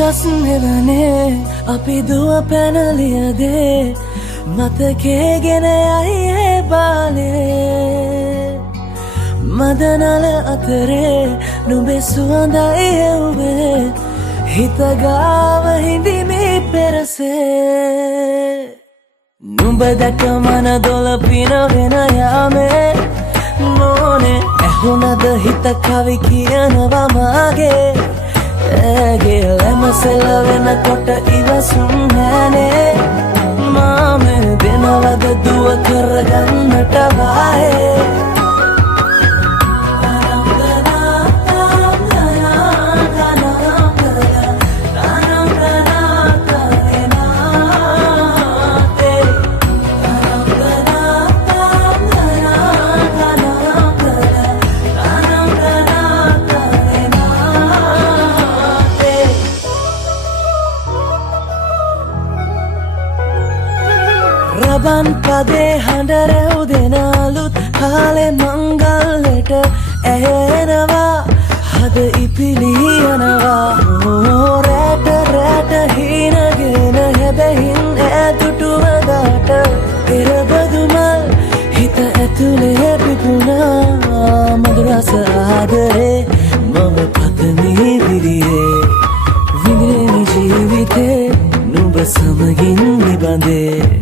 ගස් නෙවනේ අපි දුව පැනලියදේ මතකේ ගෙන යයි ඒ බාලේ මදනල අතරේ නුඹේ සුවඳයි එව්වේ හිත ගාව හිඳිමි පෙරසේ නුඹ දැක මන දොළ පිනවෙන යාමේ නෝනේ ඇහුණද හිත කවි කියනවා මාගේ ඇගේ ලැමසෙල වෙනකොට ඉවසුම් නෑනේ මාමේ දෙනවද දුව කරගන්නට වායේ රබන් පදේ හඬ රැව් දෙන අලුත් කාලේ මංගල්ලට ඇහෙනවා හද ඉපිලි යනවා රැට රැට හීනගෙන හැබැහින් ඈතුටුව දාට පෙරබදුමල් හිත ඇතුලේ පිපුණා මధుරස ආදරේ මම පතමි විරියේ විඳින ජීවිතේ නුඹ සමගින් නිබඳේ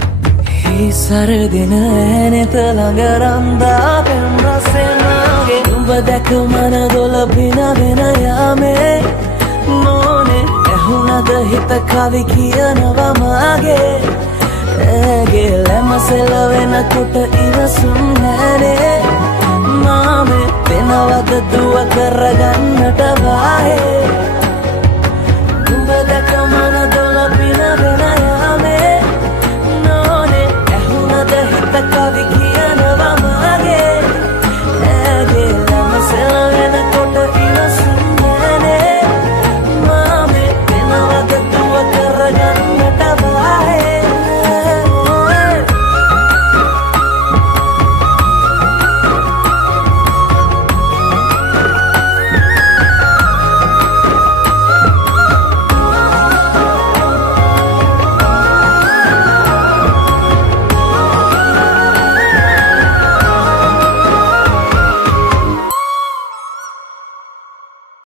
සරදින ඇනෙත ළඟ රන්දා පෙම් රසෙනාගේ නුඹ දැක මන දොළ පිනවෙන යාමේ නෝනේ ඇහුණද හිත කවි කියනවා මාගේ ඇගේ ලැමසෙල වෙනකොට ඉවසුම් නෑනේ මාමේ වෙනවද දුව කරගන්නට වායේ